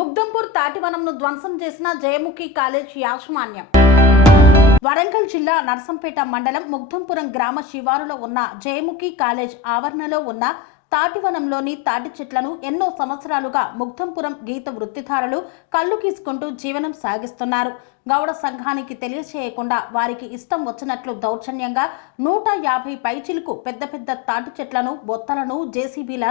ముగ్ధంపూర్ తాటివనంను ధ్వంసం చేసిన జయముఖి కాలేజ్ యాజమాన్యం. వరంగల్ జిల్లా నర్సంపేట మండలం ముగ్ధంపురం గ్రామ శివారులో ఉన్న జయముఖి కాలేజ్ ఆవరణలో ఉన్న తాటివనంలోని తాటి చెట్లను ఎన్నో సంవత్సరాలుగా ముగ్ధంపురం గీత వృత్తిదారులు కళ్ళు గీసుకుంటూ జీవనం సాగిస్తున్నారు. గౌడ సంఘానికి తెలియచేయకుండా వారికి ఇష్టం వచ్చినట్లు దౌర్జన్యంగా 150 పైచిలుకు పెద్ద పెద్ద తాటి చెట్లను బొత్తలను జేసీబీల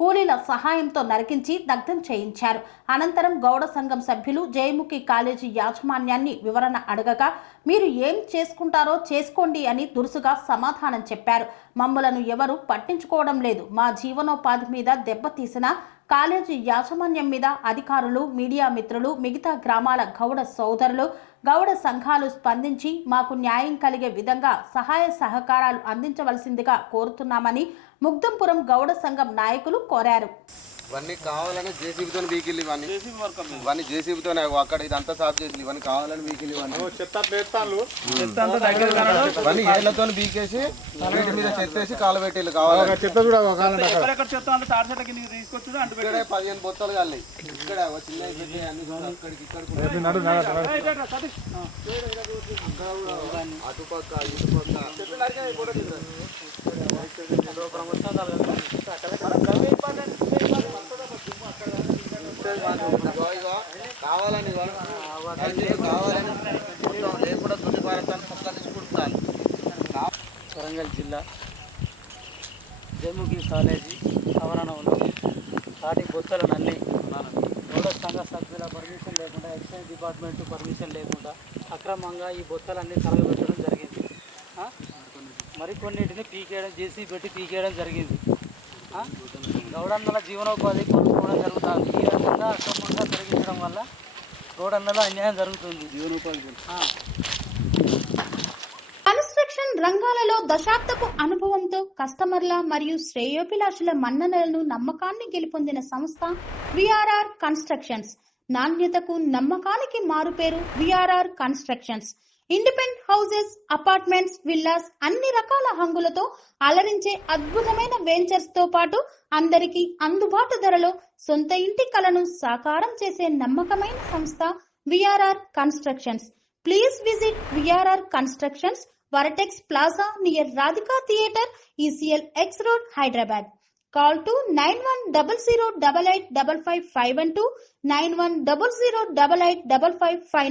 కూలీల సహాయంతో నరికించి దగ్ధం చేయించారు. అనంతరం గౌడ సంఘం సభ్యులు జయముఖి కాలేజీ యాజమాన్యాన్ని వివరణ అడగగా మీరు ఏం చేసుకుంటారో చేసుకోండి అని దురుసుగా సమాధానం చెప్పారు. మమ్మలను ఎవరు పట్టించుకోవడం లేదు, మా జీవనోపాధి మీద దెబ్బతీసిన కాలేజీ యాజమాన్యం మీద అధికారులు, మీడియా మిత్రులు, మిగతా గ్రామాల గౌడ సోదరులు, గౌడ సంఘాలు స్పందించి మాకు న్యాయం కలిగే విధంగా సహాయ సహకారాలు అందించవలసిందిగా కోరుతున్నామని ముగ్ధంపురం గౌడ సంఘం నాయకులు కోరారు. ఇవన్నీ కావాలని జేసీబీతో వీకిల్లు ఇవన్నీ జేసీబీతో అక్కడ ఇదంతా సాఫ్ చేసి ఇవన్నీ కావాలని వీకిల్లు ఇవన్నీ ఏళ్లతో వీకేసి వీటి మీద చెత్తేసి కాలబెట్టేళ్ళు కావాలి. 15 బొత్తలు కాలి ఇక్కడ చిన్న అక్కడికి అటుపక్క కావాలని లేకుండా తొలి భారతాన్ని పక్కన తీసుకుంటాను. వరంగల్ జిల్లా జయముఖి కాలేజీ ఆవరణంలో తాటి బొత్తలన్నీ గౌడ సంఘ సభ్యుల పర్మిషన్ లేకుండా, ఎక్సైజ్ డిపార్ట్మెంట్ పర్మిషన్ లేకుండా అక్రమంగా ఈ బొత్తలన్నీ తరగబెట్టడం జరిగింది. మరికొన్నిటిని పీకేయడం, జేసీ పెట్టి పీకేయడం జరిగింది. గౌడన్నల జీవనోపాధి కోరుకోవడం జరుగుతుంది. ఈ రకంగా అక్రమంగా తొలగించడం వల్ల గౌడన్నల అన్యాయం జరుగుతుంది. జీవనోపాధి కన్స్ట్రక్షన్ రంగాలలో దశాబ్దపు అనుభవంతో కస్టమర్ల మరియు శ్రేయోభిలాషుల మన్ననలను, నమ్మకాన్ని గెలుపొందిన సంస్థ విఆర్ఆర్ కన్స్ట్రక్షన్స్. నాణ్యతకు, నమ్మకానికి మారుపేరు VRR constructions. Independent houses, apartments, villas అన్ని రకాల హంగులతో అలరించే అద్భుతమైన వెంచర్స్ తో పాటు అందరికీ అందుబాటు ధరలో సొంత ఇంటి కలను సాకారం చేసే నమ్మకమైన సంస్థ VRR constructions. Please visit VRR constructions, వరటెక్స్ plaza near Radhika theatre, ECL X Road, Hyderabad. Call to 910088555512 9100885555.